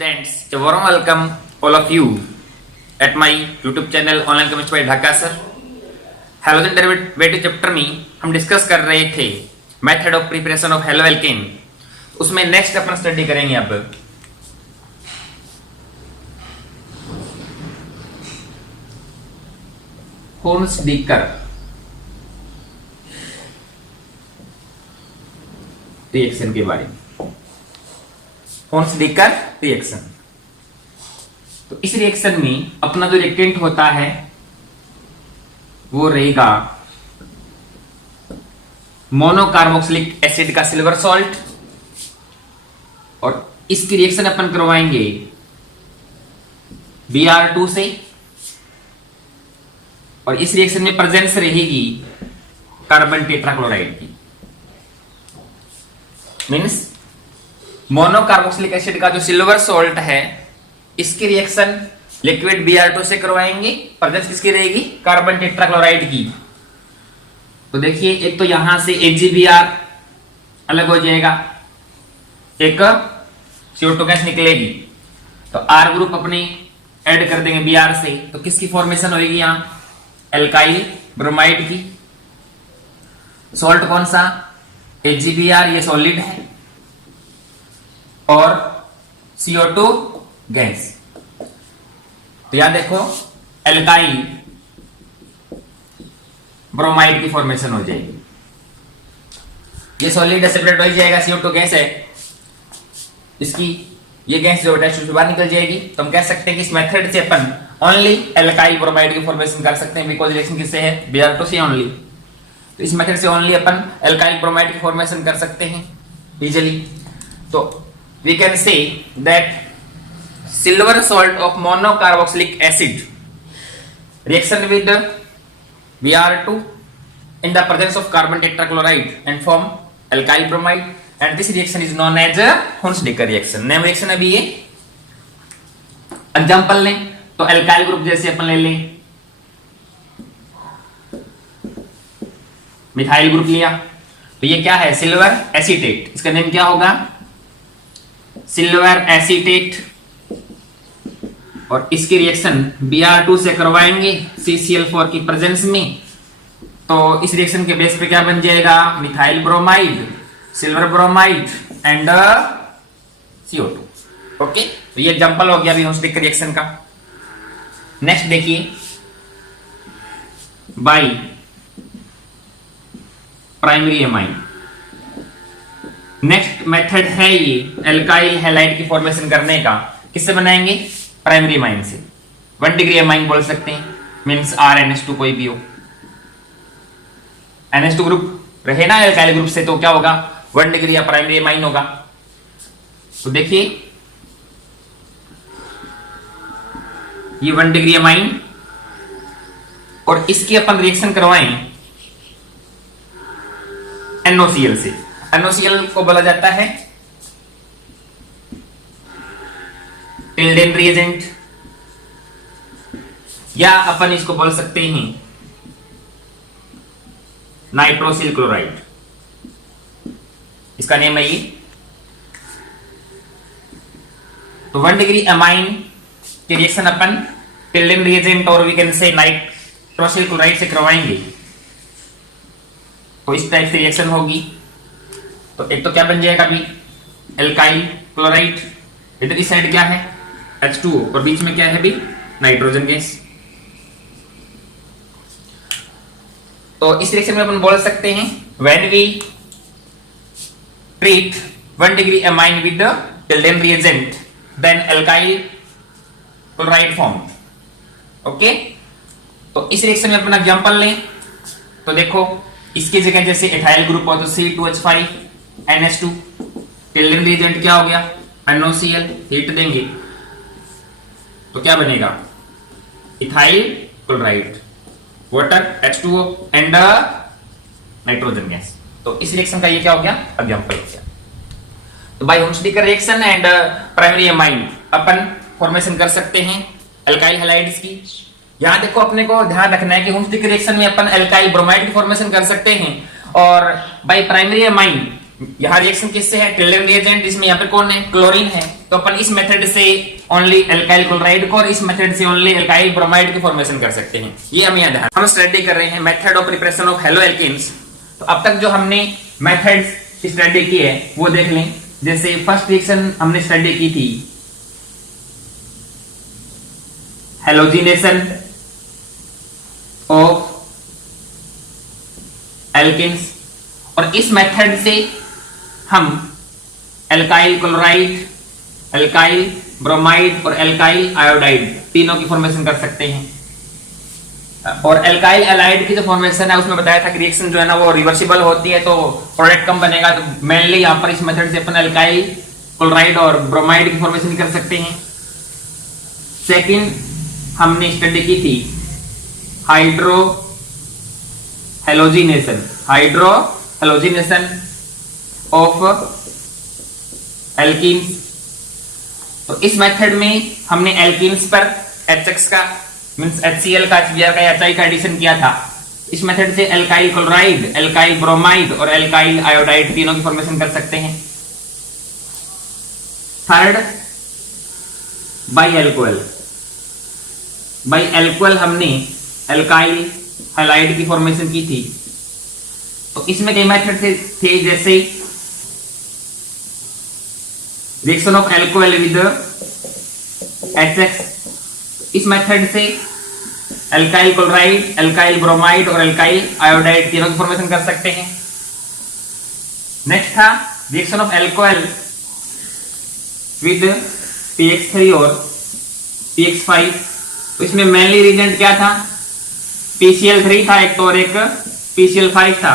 students, a warm welcome all of you at my YouTube channel Online Chemistry by Dhaka sir. Halogen derivative chapter में हम discuss कर रहे थे method of preparation of halo alkane. उसमें next अपन study करेंगे अब होर्न्स-डिकर reaction के बारे में. होर्न्स-डिकर रिएक्शन. तो इस रिएक्शन में अपना जो रिएक्टेंट होता है वो रहेगा मोनोकार्बोक्सिलिक एसिड का सिल्वर सॉल्ट, और इसकी रिएक्शन अपन करवाएंगे Br2 से, और इस रिएक्शन में प्रेजेंस रहेगी कार्बन टेट्राक्लोराइड की. मींस मोनोकार्बोक्सिलिक एसिड का जो सिल्वर सॉल्ट है इसकी रिएक्शन लिक्विड Br2 से करवाएंगे, प्रेजेंस किसकी रहेगी? कार्बन टेट्राक्लोराइड की. तो देखिए, एक तो यहां से AgBr अलग हो जाएगा, एक CO2 गैस निकलेगी, तो R ग्रुप अपने ऐड कर देंगे Br से, तो किसकी फॉर्मेशन होगी? यहां एल्काइल ब्रोमाइड की. सॉल्ट कौन सा? AgBr, ये सॉलिड है, और CO2 गैस. तो यहां देखो एल्काइल ब्रोमाइड की फॉर्मेशन हो जाएगी. ये सॉलिड सेपरेट हो जाएगा, CO2 गैस है, इसकी ये गैस जो टेस्ट से बाहर निकल जाएगी. तो हम कह सकते हैं कि इस मेथड से अपन ओनली एल्काइल ब्रोमाइड की फॉर्मेशन कर सकते हैं, बिकॉज रिएक्शन किससे है? Br2 से ओनली. तो इस मेथड से ओनली अपन एल्काइल ब्रोमाइड की फॉर्मेशन कर सकते हैं इजीली. तो we can say that silver salt of monocarboxylic acid reaction with Br2 in the presence of carbon tetrachloride and form alkyl bromide, and this reaction is known as Horns-Dicker reaction. Name reaction अभी ये example लें तो alkyl group जैसे अपन ले लें, methyl group लिया, तो ये क्या है? Silver acetate. इसका नेम क्या होगा? Silver acetate. और इसकी रिएक्शन Br2 से करवाएंगे CCl4 की प्रेजेंस में, तो इस रिएक्शन के बेस पे क्या बन जाएगा? Methyl bromide, silver bromide and CO2. Okay, तो ये एग्जांपल हो गया अभी होर्न्स-डिकर रिएक्शन का. नेक्स्ट देखिए, by primary amine. Next method है ये एल्काइल हैलाइड की फॉर्मेशन करने का. किससे बनाएंगे? प्राइमरी एमाइन से. 1 डिग्री एमाइन बोल सकते हैं, मींस RNH2 कोई भी हो. NH2 ग्रुप रहे ना एल्काइल ग्रुप से, तो क्या होगा? 1 डिग्री या प्राइमरी एमाइन होगा. तो देखिए, ये 1 डिग्री एमाइन, और इसकी अपन रिएक्शन करवाएं NOCl से. NOCl को बोला जाता है टिल्डेन रिएजेंट, या अपन इसको बोल सकते हैं नाइट्रोसिल क्लोराइड. इसका नेम है ये. तो 1 डिग्री अमाइन की रिएक्शन अपन टिल्डेन रिएजेंट और we can say nitrosyl chloride से करवाएंगे, तो इस टाइप से रिएक्शन होगी. तो एक तो क्या बन जाएगा अभी? Alkyl chloride. इधर इस साइड क्या है? H2O, और बीच में क्या है भी? Nitrogen gas. तो इस रिएक्शन में अपन बोल सकते हैं when we treat 1 degree amine with the Tilden reagent then alkyl chloride form. Okay, तो इस रिएक्शन में अपन एग्जांपल लें तो देखो, इसकी जगह जैसे एथाइल ग्रुप हो तो C2H5 NH2, टिल्डेन रिएजेंट क्या हो गया? NOCl. हीट देंगे तो क्या बनेगा? Ethyl chloride, water, H2O and nitrogen gas. तो इस रिएक्शन का ये क्या हो गया? एग्जांपल हो गया. तो by Hunsdiecker reaction and primary amine अपन फॉर्मेशन कर सकते हैं एल्काइल हैलाइड्स की. यहां देखो, अपने को ध्यान रखना है कि होर्न्स-डिकर रिएक्शन में अपन एल्काइल ब्रोमाइड की फॉर्मेशन कर सकते हैं, और बाय प्राइमरी एमाइन यहाँ रिएक्शन किससे है, टिल्डेन रिएजेंट, इसमें यहाँ पे कौन है, क्लोरीन है। तो अपन इस मेथड से ओनली एल्काइल क्लोराइड को और इस मेथड से ओनली एल्काइल ब्रोमाइड की फॉर्मेशन कर सकते हैं। ये हमें याद है। हम स्टडी कर रहे हैं method of preparation of haloalkanes. तो अब तक जो हमने मेथड्स स्टडी की है वो देख लें। जैसे फर्स्ट रिएक्शन हमने स्टडी की थी हेलोजिनेशन ऑफ एल्केन्स, और इस मेथड से हम एल्काइल क्लोराइड, एल्काइल ब्रोमाइड और एल्काइल आयोडाइड तीनों की फॉर्मेशन कर सकते हैं। और एल्काइल एलाइड की जो फॉर्मेशन है उसमें बताया था कि रिएक्शन जो है ना वो रिवर्सिबल होती है, तो प्रोडक्ट कम बनेगा। तो मेनली यहां पर इस मेथड से अपन एल्काइल क्लोराइड और ब्रोमाइड की फॉर्मेशन कर सकते हैं। सेकंड हमने स्टडी की थी hydro halogenation, hydro halogenation of alkenes. तो इस मेथड में हमने एल्कीन्स पर HX का मींस HCl का, HBr का, HI का एडिशन किया था। इस मेथड से एल्काइल क्लोराइड, एल्काइल ब्रोमाइड और एल्काइल आयोडाइड तीनों की फॉर्मेशन कर सकते हैं। Third by alcohol, by alcohol हमने एल्काइल हैलाइड की फॉर्मेशन की थी। तो इसमें कई मेथड थे जैसे reaction of alcohol with HX, इस मेथड से एल्काइल क्लोराइड, एल्काइल ब्रोमाइड और एल्काइल आयोडाइड तीनों की फॉर्मेशन कर सकते हैं। नेक्स्ट था reaction of alcohol with PX3 और PX5। तो इसमें मेनली रिएजेंट क्या था, PCl3 था एक तो, और एक PCl5 था।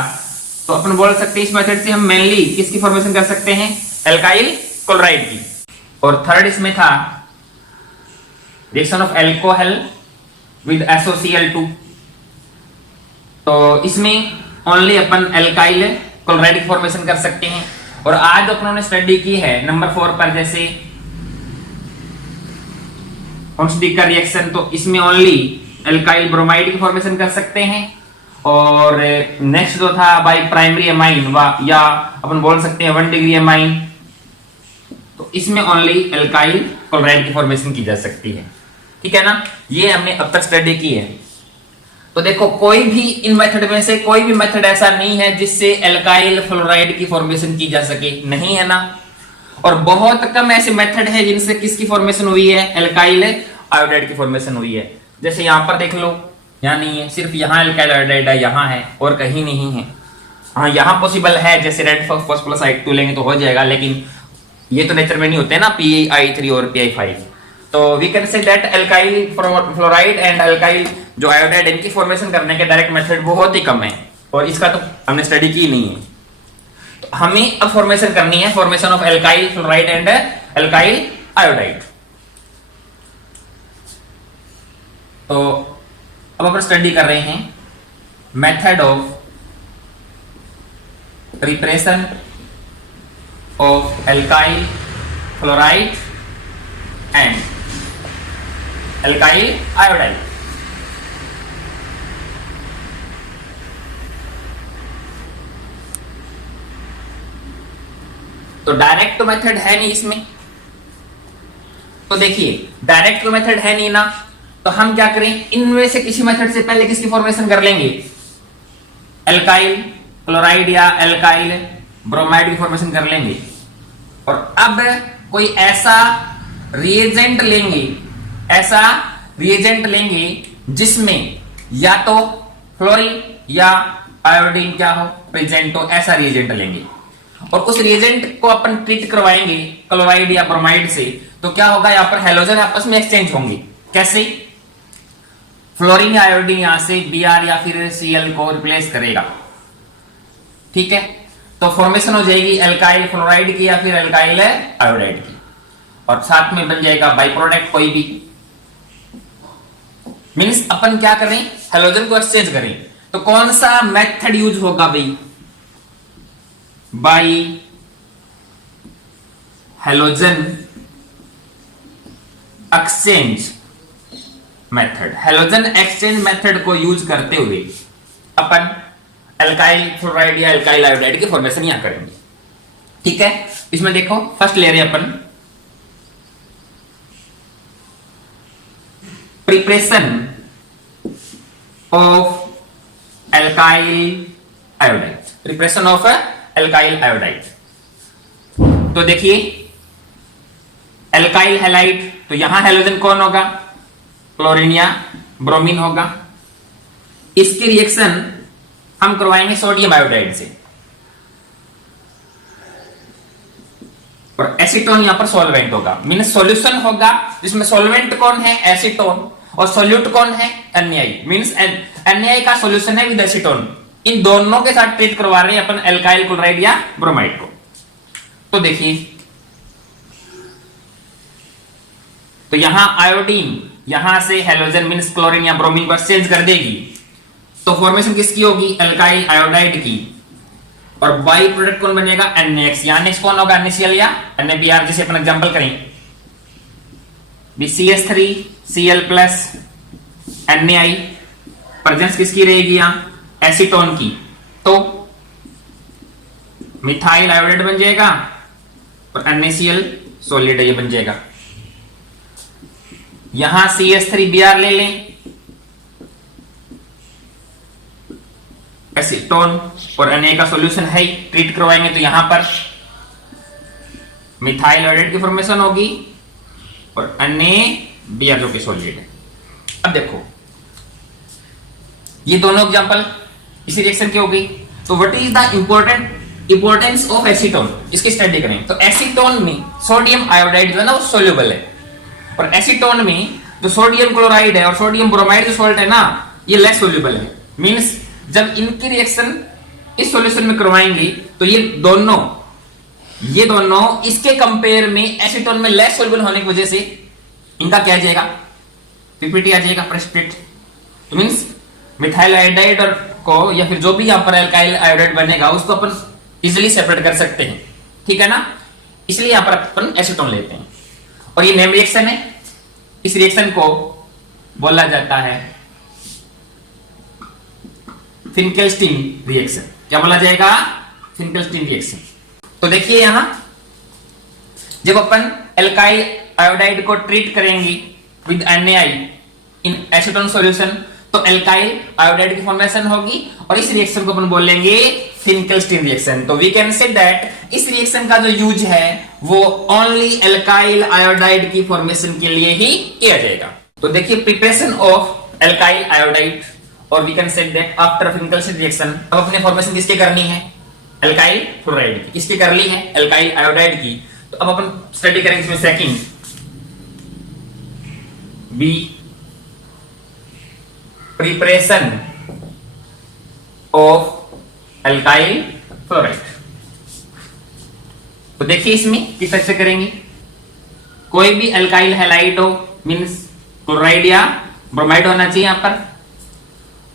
तो अपन बोल सकते हैं इस मेथड से हम मेनली किसकी फॉर्मेशन कर सकते हैं, एल्काइल क्लोराइड की। और थर्ड इसमें था reaction of alcohol with SOCl2। तो इसमें ओनली अपन एल्काइल क्लोराइड की फॉर्मेशन कर सकते हैं। और आज अपनों ने स्टडी की है नंबर 4 पर जैसे का रिएक्शन, तो इसमें ओनली एल्काइल ब्रोमाइड की फॉर्मेशन कर सकते हैं। और नेक्स्ट जो था बाई प्राइमरी एमाइन या अपन बोल सकते हैं 1 डिग्री एमाइन, तो इसमें ओनली एल्काइल क्लोराइड की फॉर्मेशन की जा सकती है। ठीक है ना, ये हमने अब तक स्टडी की है। तो देखो कोई भी इन मेथड में से कोई भी मेथड ऐसा नहीं है जिससे एल्काइल फ्लोराइड की फॉर्मेशन की जा सके, नहीं है ना। और बहुत कम ऐसे मेथड है जिनसे किसकी फॉर्मेशन हुई है, एल्काइल आयोडाइड की फॉर्मेशन हुई है। जैसे यहां पर देख लो, यहां नहीं है, सिर्फ यहां एल्काइल आयोडाइड है, यहां है और कहीं नहीं है। हाँ यहां पॉसिबल है, जैसे रेड फॉस्फोरस I2 लेंगे तो हो जाएगा, लेकिन ये तो नेचर में नहीं होते ना, PI3 और PI5। तो we can say that alkyl fluoride and alkyl जो आयोडाइड इनकी फॉर्मेशन करने के डायरेक्ट मेथड बहुत ही कम है, और इसका तो हमने स्टडी की नहीं है। तो हमें अब फॉर्मेशन करनी है, formation of alkyl fluoride and alkyl iodide. तो अब अपन स्टडी कर रहे हैं method of preparation of alkyl fluoride and alkyl iodide. तो डायरेक्ट तो मेथड है नहीं इसमें, तो देखिए डायरेक्ट तो मेथड है नहीं ना, तो हम क्या करें, इनमें से किसी मेथड से पहले किसकी फॉर्मेशन कर लेंगे, एल्काइल क्लोराइड या एल्काइल ब्रोमाइड की फॉर्मेशन कर लेंगे। और अब कोई ऐसा रिएजेंट लेंगे, ऐसा रिएजेंट लेंगे जिसमें या तो फ्लोरीन या आयोडीन क्या हो प्रेजेंट हो, ऐसा रिएजेंट लेंगे। और उस रिएजेंट को अपन ट्रीट करवाएंगे क्लोराइड या ब्रोमाइड से, तो क्या होगा, यहां पर हैलोजन आपस में एक्सचेंज होंगे। कैसे, फ्लोरीन या आयोडीन यहां से Br या फिर Cl को रिप्लेस करेगा। ठीक है, तो फॉर्मेशन हो जाएगी एल्काइल फ्लोराइड की या फिर एल्काइल आयोडाइड की, और साथ में बन जाएगा बाई प्रोडक्ट कोई भी। मींस अपन क्या करें, हैलोजन को एक्सचेंज करें। तो कौन सा मेथड यूज होगा भाई, by halogen exchange method. Halogen exchange method को यूज करते हुए अपन एल्काइल फ्लोराइड या एल्काइल आयोडाइड की फॉर्मेशन यहां करेंगे। ठीक है, इसमें देखो फर्स्ट ले रहे हैं अपन preparation of alkyl iodide, preparation of alkyl iodide. तो देखिए एल्काइल हैलाइड, तो यहां हैलोजन कौन होगा, क्लोरीन या ब्रोमीन होगा। इसकी रिएक्शन हम करवाएंगे सोडियम आयोडाइड से, और एसीटोन यहां पर सॉल्वेंट होगा, मींस सॉल्यूशन होगा जिसमें सॉल्वेंट कौन है, एसीटोन, और सोल्यूट कौन है, NaI, मींस NaI का सॉल्यूशन है विद एसीटोन। इन दोनों के साथ ट्रीट करवा रहे हैं अपन एल्काइल क्लोराइड या ब्रोमाइड को। तो देखिए, तो यहां आयोडीन यहां से हेलोजन मींस क्लोरीन या ब्रोमीन को एक्सचेंज कर देगी, तो फॉर्मेशन किसकी होगी, एल्काइल आयोडाइड की, और बाई प्रोडक्ट कौन बनेगा, NaX। यहां नेक्स्ट कौन होगा, NaCl या NaBr, जैसे अपन एग्जांपल करें BCH3Cl प्लस NaI, प्रेजेंस किसकी रहेगी यहां, एसीटोन की, तो मिथाइल आयोडाइड बन जाएगा और NaCl सॉलिड ये बन जाएगा। यहां CH3Br ले लें, एसीटोन और Na का सॉल्यूशन है, ट्रीट करवाएंगे तो यहां पर मिथाइल आयोडाइड की फॉर्मेशन होगी और NaBr जो कि सॉलिड है। अब देखो ये दोनों एग्जांपल इसी रिएक्शन की हो गई। तो what is the importance of acetone, इसकी स्टडी करें। तो एसीटोन में सोडियम आयोडाइड जो है ना वो सोल्यूबल है, और एसीटोन में जो सोडियम क्लोराइड है और सोडियम ब्रोमाइड जो सॉल्ट है ना ये लेस सोल्यूबल है। मींस जब इनकी रिएक्शन इस सॉल्यूशन में करवाएंगे तो ये दोनों इसके कंपेयर में एसीटोन में लेस सोल्यूबल होने की वजह से इनका क्या आ जाएगा, पीपीटी आ जाएगा, प्रेसिपिटेट। तो मींस मिथाइल आयोडाइड को या फिर जो भी यहां पर एल्काइल आयोडाइड बनेगा उसको अपन इजीली सेपरेट कर सकते हैं, ठीक है ना, इसलिए यहां पर अपन एसीटोन लेते हैं। और ये नेम रिएक्शन है, इस रिएक्शन को बोला जाता है फिंकेल्स्टीन रिएक्शन। क्या बोला जाएगा, फिंकेल्स्टीन रिएक्शन। तो देखिए यहां जब अपन एल्काइल आयोडाइड को ट्रीट करेंगे with NaI in acetone solution तो एल्काइल आयोडाइड की फॉर्मेशन होगी, और इस रिएक्शन को अपन बोलेंगे फिंकेल्स्टीन रिएक्शन। तो वी कैन से दैट इस रिएक्शन का जो यूज है वो ओनली एल्काइल आयोडाइड की फॉर्मेशन के लिए ही किया जाएगा। तो देखिए प्रिपरेशन ऑफ एल्काइल आयोडाइड, और we can say that after Finkelstein reaction अब अपने फॉर्मेशन किसकी करनी है, एल्काइल क्लोराइड की। किसकी कर ली है, एल्काइल आयोडाइड की। तो अब अपन स्टडी करेंगे इसमें second B preparation of alkyl chloride. तो देखिए इसमें किस तरह से करेंगे, कोई भी एल्काइल हैलाइड हो मींस क्लोराइड या ब्रोमाइड होना चाहिए यहां पर,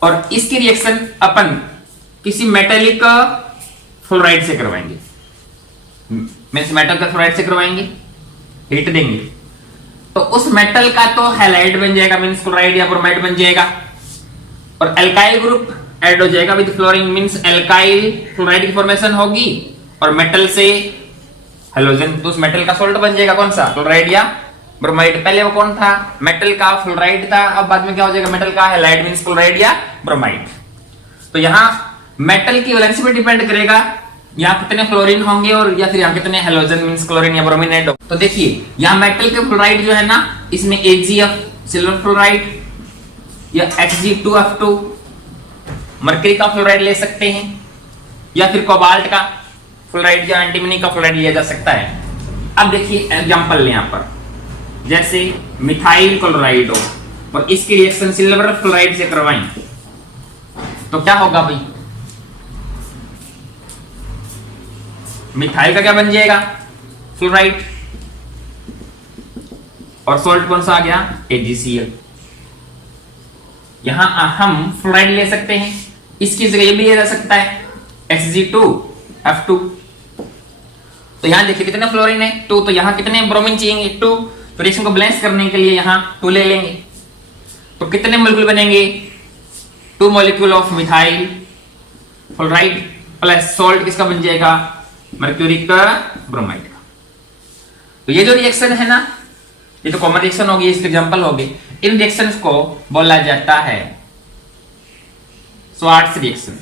और इसकी रिएक्शन अपन किसी मेटेलिक फ्लोराइड से करवाएंगे, मींस मेटल का फ्लोराइड से करवाएंगे, हीट देंगे तो उस मेटल का तो हैलाइड बन जाएगा मींस क्लोराइड या ब्रोमाइड बन जाएगा, और एल्काइल ग्रुप ऐड हो जाएगा with fluorine means alkyl chloride की फॉर्मेशन होगी, और मेटल से हेलोजन, तो उस मेटल का सॉल्ट बन जाएगा कौन सा, क्लोराइड या ब्रोमाइड। पहले वो कौन था, मेटल का फ्लोराइड था, अब बाद में क्या हो जाएगा, मेटल का हैलाइड मींस क्लोराइड या ब्रोमाइड। तो यहां मेटल की वैलेंसी पे डिपेंड करेगा यहाँ कितने फ्लोरीन होंगे और या फिर यहाँ कितने हेलोजन मींस क्लोरीन या ब्रोमीन ऐड हो। तो देखिए यहाँ मेटल के फ्लोराइड जो है ना इसमें AgF सिल्वर फ्लोराइड या Hg2F2 मरकरी का फ्लोराइड ले सकते हैं, या फिर कोबाल्ट का फ्लोराइड या एंटीमनी का फ्लोराइड लिया जा सकता है। अब देखिए एग्जांपल ले यहाँ पर, जैसे मिथाइल क्लोराइड हो और इसकी रिएक्शन सिल्वर फ्लोराइड से करवाएं तो क्या होगा भाई, मिथाइल का क्या बन जाएगा, फ्लोराइड, और सॉल्ट कौन सा आ गया, AgCl। यहां हम फ्लोराइड ले सकते हैं, इसकी जगह ये भी लिया जा सकता है Hg2F2। तो यहां देखिए कितने फ्लोरीन है 2, तो यहां कितने ब्रोमीन चाहिए 2, तो रिएक्शन को बैलेंस करने के लिए यहां 2 ले लेंगे। तो कितने मॉलिक्यूल बनेंगे, 2 molecule of methyl fluoride plus salt किसका बन जाएगा मर्क्यूरी का ब्रोमाइड का। तो ये जो रिएक्शन है ना, ये तो कॉमन रिएक्शन होगी, इसके एग्जांपल हो गए। इन रिएक्शंस को बोला जाता है Swarts reaction.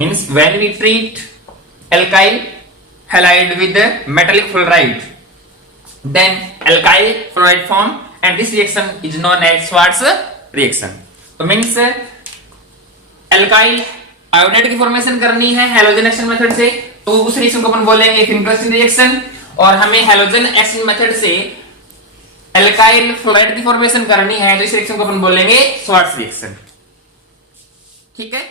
Means when we treat alkyl halide with metallic fluoride, then alkyl fluoride form and this reaction is known as Schwarz reaction। तो मींस एल्काइल आयोडाइड की फॉर्मेशन करनी है हैलोजन एक्शन मेथड से, तो उस रिएक्शन को अपन बोलेंगे फिंकर्सन रिएक्शन। और हमें हैलोजन एक्शन मेथड से एल्काइल फ्लोराइड की फॉर्मेशन करनी है, तो इस रिएक्शन को अपन बोलेंगे स्वार्ट्ज रिएक्शन। ठीक है।